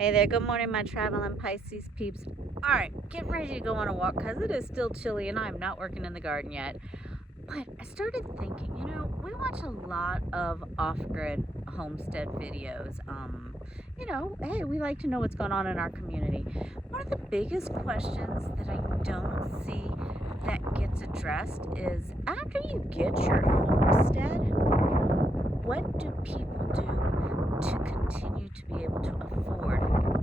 Hey there, good morning, my Traveling Pisces peeps. Alright, getting ready to go on a walk because it is still chilly and I'm not working in the garden yet. But I started thinking, we watch a lot of off-grid homestead videos. Hey, we like to know what's going on in our community. One of the biggest questions that I don't see that gets addressed is, after you get your homestead, what do people do to continue to be able to afford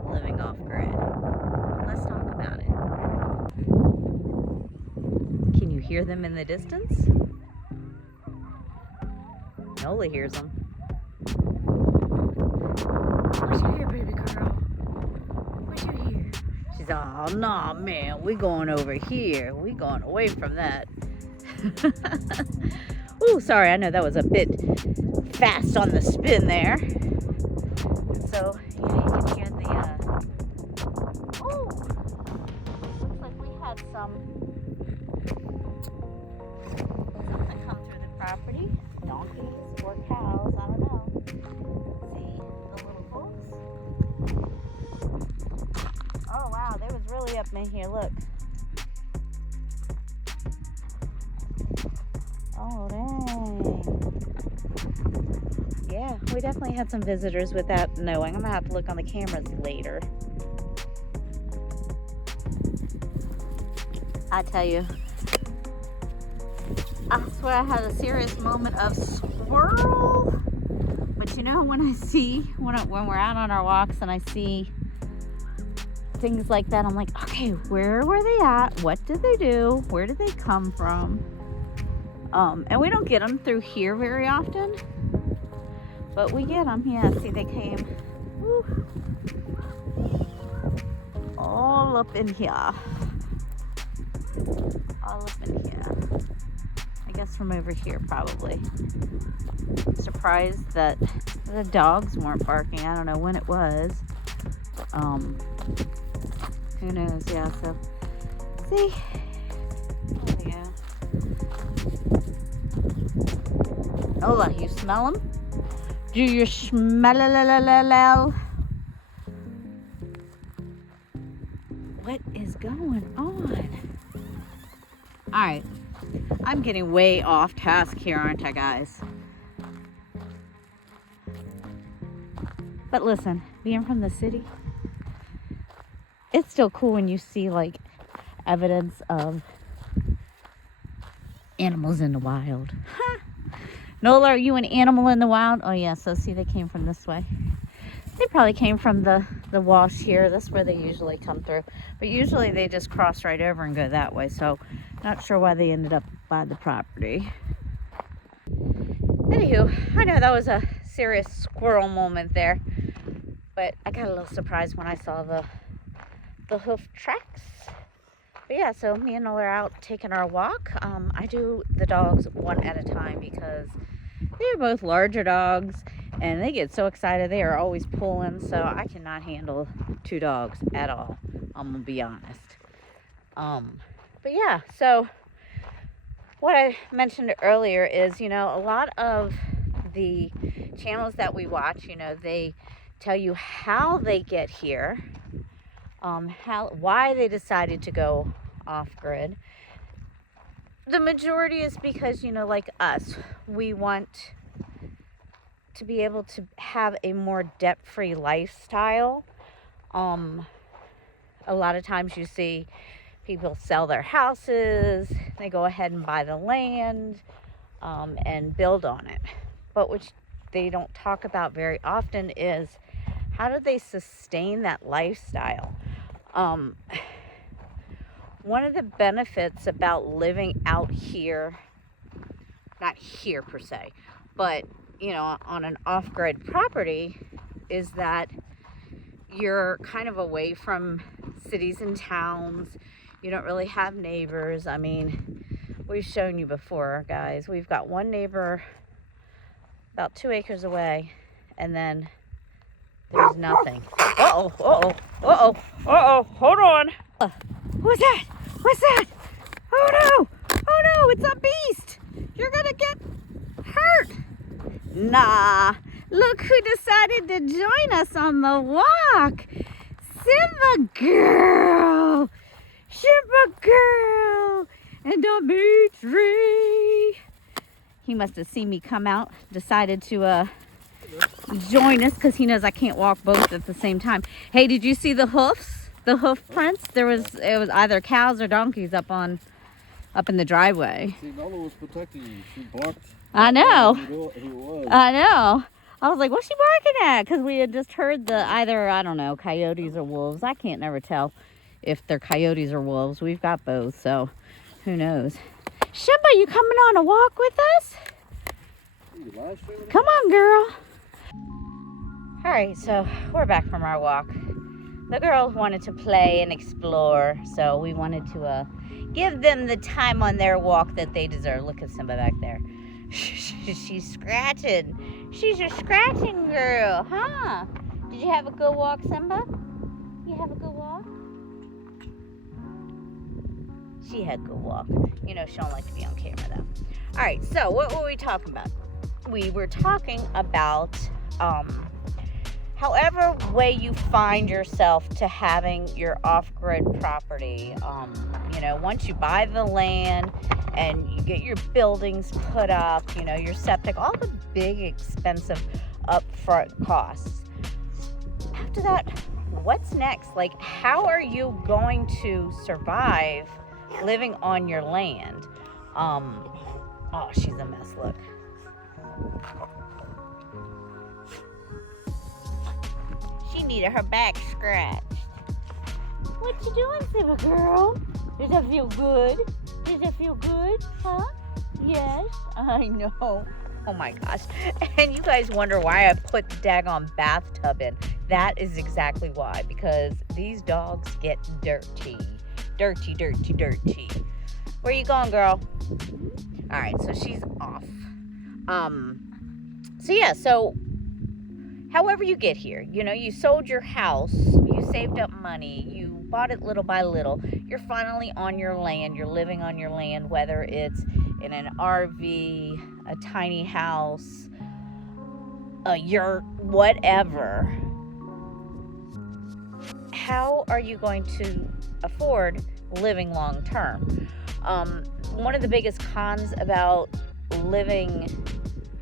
living off-grid? Let's talk about it. Can you hear them in the distance? Nola hears them. What you hear, baby girl? What you hear? She's, oh, nah, man, we going over here. We going away from that. Ooh, sorry, I know that was a bit fast on the spin there. So, yeah, you can hear the, ooh, looks like we had something come through the property. Donkeys or cows, I don't know. See the little folks? Oh, wow, they was really up in here, look. Oh, dang. Yeah, we definitely had some visitors without knowing. I'm gonna have to look on the cameras later. I tell you, I swear I had a serious moment of squirrel. But when I see, when we're out on our walks and I see things like that, I'm like, okay, where were they at? What did they do? Where did they come from? And we don't get them through here very often, but we get them. Yeah, see, they came all up in here. All up in here. I guess from over here, probably. Surprised that the dogs weren't barking. I don't know when it was. Who knows? Yeah, so see. Oh, yeah. Ola, you smell them? Do you smell? What is going on? Alright. I'm getting way off task here, aren't I, guys? But listen, being from the city, it's still cool when you see, like, evidence of animals in the wild. Nola, are you an animal in the wild? Oh, yeah, so see, they came from this way. They probably came from the wash here. That's where they usually come through. But usually they just cross right over and go that way. So, not sure why they ended up by the property. Anywho, I know that was a serious squirrel moment there. But I got a little surprised when I saw the hoof tracks. But yeah, so me and Nola are out taking our walk. I do the dogs one at a time because they're both larger dogs and they get so excited. They are always pulling, so I cannot handle two dogs at all. I'm gonna be honest. But yeah, so what I mentioned earlier is, a lot of the channels that we watch, they tell you how they get here. Why they decided to go off-grid. The majority is because, like us, we want to be able to have a more debt-free lifestyle. A lot of times you see people sell their houses, they go ahead and buy the land, and build on it. But what they don't talk about very often is, how do they sustain that lifestyle? One of the benefits about living out here, not here per se, but, on an off-grid property, is that you're kind of away from cities and towns. You don't really have neighbors. I mean, we've shown you before, guys. We've got one neighbor about 2 acres away, and then there's nothing. Uh-oh, uh-oh, uh-oh, uh-oh, hold on. Who's that? What's that? Oh no! Oh no, it's a beast! You're gonna get hurt! Nah, Look who decided to join us on the walk. Simba girl. Simba girl. And Dimitri. He must have seen me come out, decided to join us because he knows I can't walk both at the same time. Hey, did you see the hoofs? The hoof prints? It was either cows or donkeys up in the driveway. See, Bella was protecting you. She barked. I know. Who it was. I know. I was like, what's she barking at? Because we had just heard either, I don't know, coyotes or wolves. I can't never tell if they're coyotes or wolves. We've got both, so who knows. Simba, you coming on a walk with us? Come on, girl. All right, so we're back from our walk. The girls wanted to play and explore, so we wanted to give them the time on their walk that they deserve. Look at Simba back there. She's scratching. She's a scratching girl, huh? Did you have a good walk, Simba? You have a good walk? She had a good walk. You know, she don't like to be on camera, though. All right, so what were we talking about? We were talking about however way you find yourself to having your off-grid property. You know, once you buy the land and you get your buildings put up, you know, your septic, all the big expensive upfront costs. After that, what's next? Like, how are you going to survive living on your land? Oh, she's a mess, look. She needed her back scratched. What you doing, Simba girl? Does that feel good? Does that feel good? Huh? Yes, I know. Oh my gosh. And you guys wonder why I put the daggone bathtub in. That is exactly why. Because these dogs get dirty. Dirty, dirty, dirty. Where you going, girl? All right, so she's off. So yeah, so however you get here, you know, you sold your house, you saved up money, you bought it little by little, you're finally on your land, you're living on your land, whether it's in an RV, a tiny house, a yurt, whatever. How are you going to afford living long term? One of the biggest cons about living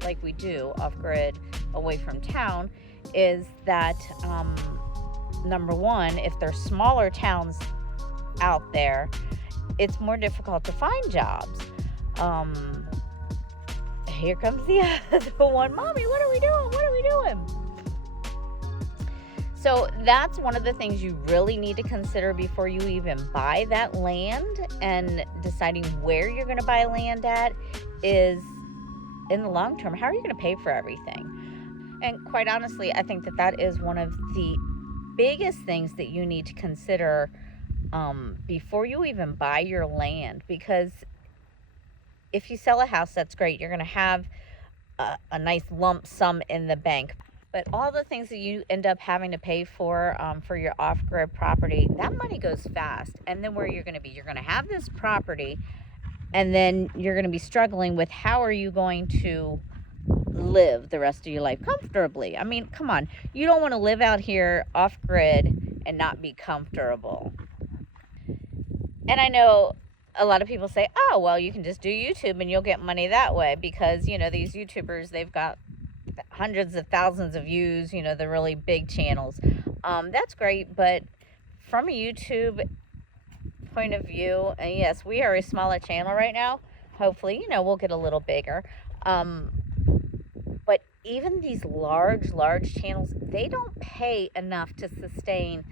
like we do off-grid away from town is that number one, if there's smaller towns out there, it's more difficult to find jobs. Here comes the other one. Mommy, what are we doing? What are we doing? So that's one of the things you really need to consider before you even buy that land, and deciding where you're going to buy land at is, in the long term, how are you going to pay for everything? And quite honestly, I think that is one of the biggest things that you need to consider before you even buy your land. Because if you sell a house, that's great. You're going to have a nice lump sum in the bank. But all the things that you end up having to pay for your off-grid property, that money goes fast. And then where you're going to be, you're going to have this property, and then you're going to be struggling with how are you going to live the rest of your life comfortably. I mean, come on. You don't want to live out here off-grid and not be comfortable. And I know a lot of people say, oh, well, you can just do YouTube and you'll get money that way, because, you know, these YouTubers, they've got hundreds of thousands of views, you know, the really big channels. That's great, but from a YouTube point of view, and yes, we are a smaller channel right now. Hopefully, you know, we'll get a little bigger. But even these large channels, they don't pay enough to sustain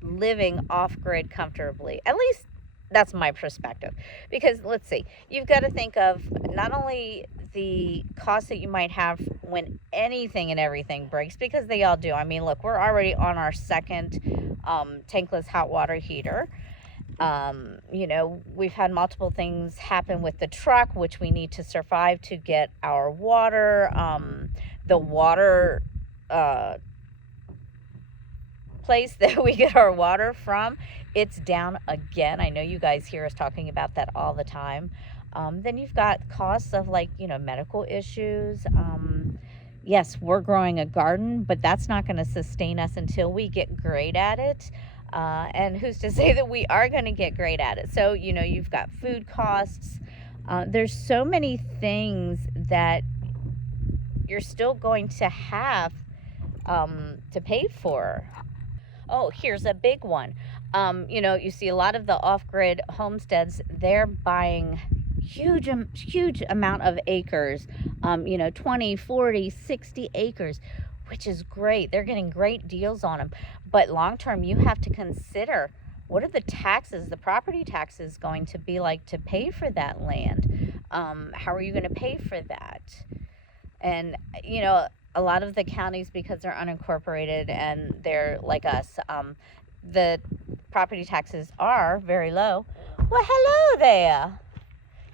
living off-grid comfortably. At least that's my perspective. Because let's see, you've got to think of not only the cost that you might have when anything and everything breaks, because they all do. I mean, look, we're already on our second tankless hot water heater. You know, we've had multiple things happen with the truck, which we need to survive to get our water. The water place that we get our water from, it's down again. I know you guys hear us talking about that all the time. Then you've got costs of like, medical issues. Yes, we're growing a garden, but that's not going to sustain us until we get great at it. And who's to say that we are going to get great at it? So, you've got food costs. There's so many things that you're still going to have to pay for. Oh, here's a big one. You see a lot of the off-grid homesteads, they're buying huge amount of acres, 20, 40, 60 acres, which is great. They're getting great deals on them. But long term, you have to consider, what are the taxes, the property taxes going to be like to pay for that land? How are you going to pay for that? And, a lot of the counties, because they're unincorporated and they're like us, the property taxes are very low. Well, hello there.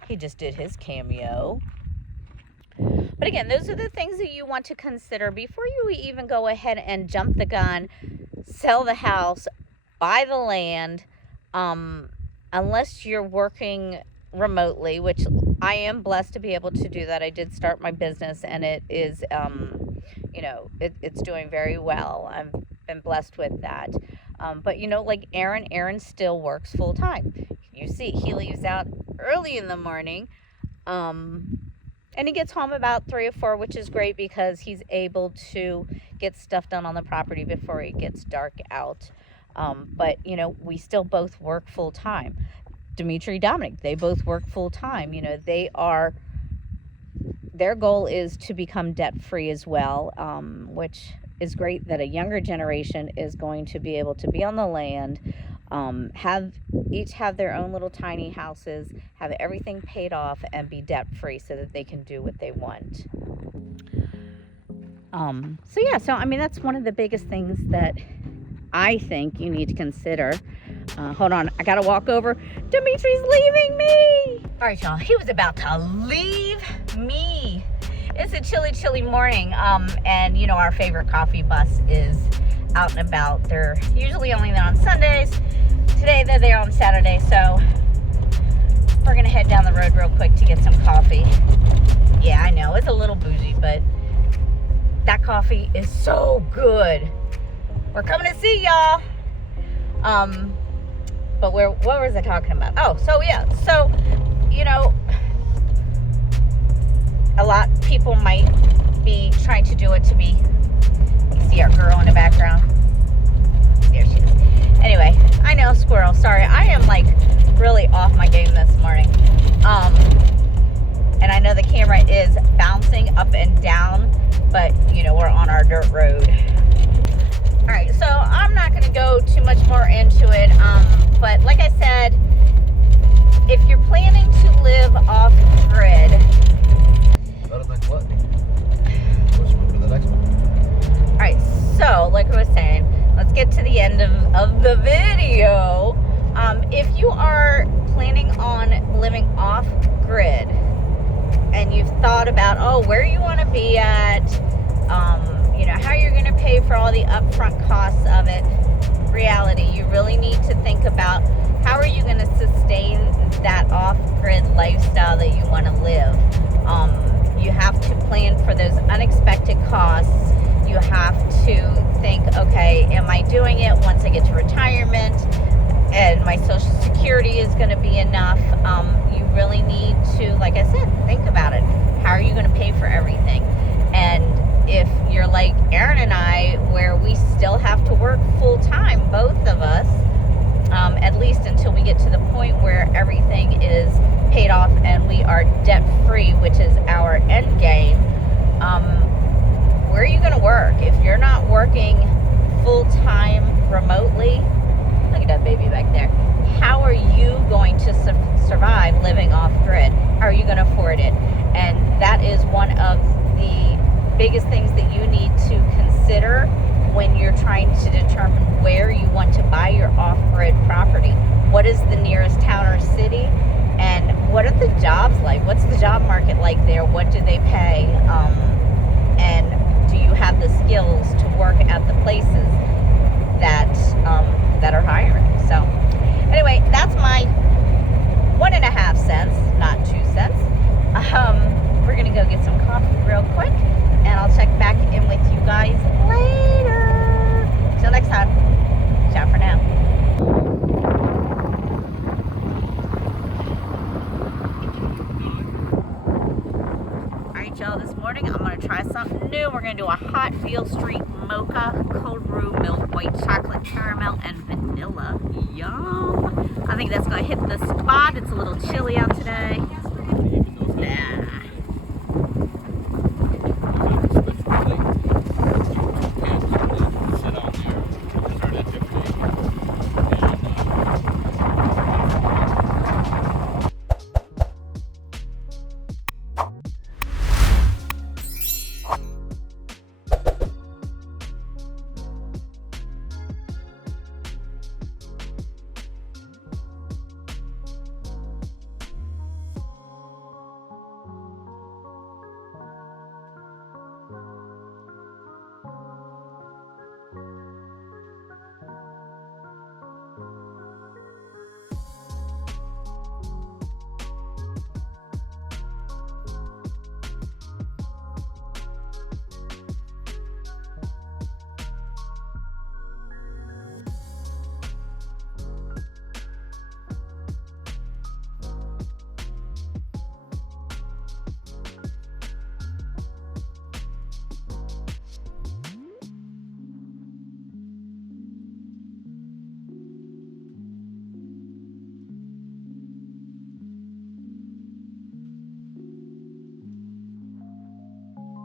He just did his cameo. But again, those are the things that you want to consider before you even go ahead and jump the gun, sell the house, buy the land, unless you're working remotely, which I am blessed to be able to do that. I did start my business, and it is, it's doing very well. I've been blessed with that. But like Aaron still works full time. You see, he leaves out early in the morning, and he gets home about 3 or 4, which is great because he's able to get stuff done on the property before it gets dark out. But we still both work full time. Dimitri, Dominic, they both work full time. Their goal is to become debt free as well, which is great that a younger generation is going to be able to be on the land, each have their own little tiny houses, have everything paid off, and be debt free so that they can do what they want. So that's one of the biggest things that I think you need to consider. Hold on, I gotta walk over. Dimitri's leaving me. All right, y'all, he was about to leave me. It's a chilly morning, and our favorite coffee bus is out and about. They're usually only there on Sundays. Today they're there on Saturday, so we're gonna head down the road real quick to get some coffee. Yeah, I know, it's a little bougie, but that coffee is so good. We're coming to see y'all. But what was I talking about? Oh, so yeah, so a lot of people might be trying to do it to be, you see our girl in the background? There she is. Anyway, I know, squirrel, sorry. I am like really off my game this morning. And I know the camera is bouncing up and down, but we're on our dirt road. All right, so I'm not going to go too much more into it. But like I said, if you're planning to live off grid, what? Let's move to the next one. All right, so like I was saying, let's get to the end of the video. If you are planning on living off grid and you've thought about, where you want to be at, how you're going to pay for all the upfront costs of it, reality, you really need to think about how are you going to sustain that off-grid lifestyle that you want to live. You have to plan for those unexpected costs. You have to think, okay, am I doing it once I get to retirement and my Social Security is going to be enough? You really need to, like I said, think about it. How are you going to pay for everything? And if you're like Aaron and I, where we still have to work full time, both of us, at least until we get to the point where everything is paid off and we are debt free, which is our end game, where are you going to work? If you're not working full time remotely, look at that baby back there. How are you going to survive living off grid? How are you going to afford it? And that is one of the biggest things that you need to consider when you're trying to determine where you want to buy your off-grid property. What is the nearest town or city? And what are the jobs like? What's the job market like there? What do they pay? And do you have the skills to work at the places that are hiring? So anyway, that's my 1.5 cents, not 2 cents. got Veal Street Mocha, Cold Brew Milk, White Chocolate Caramel, and Vanilla. Yum! I think that's gonna hit the spot. It's a little chilly out today. Yeah.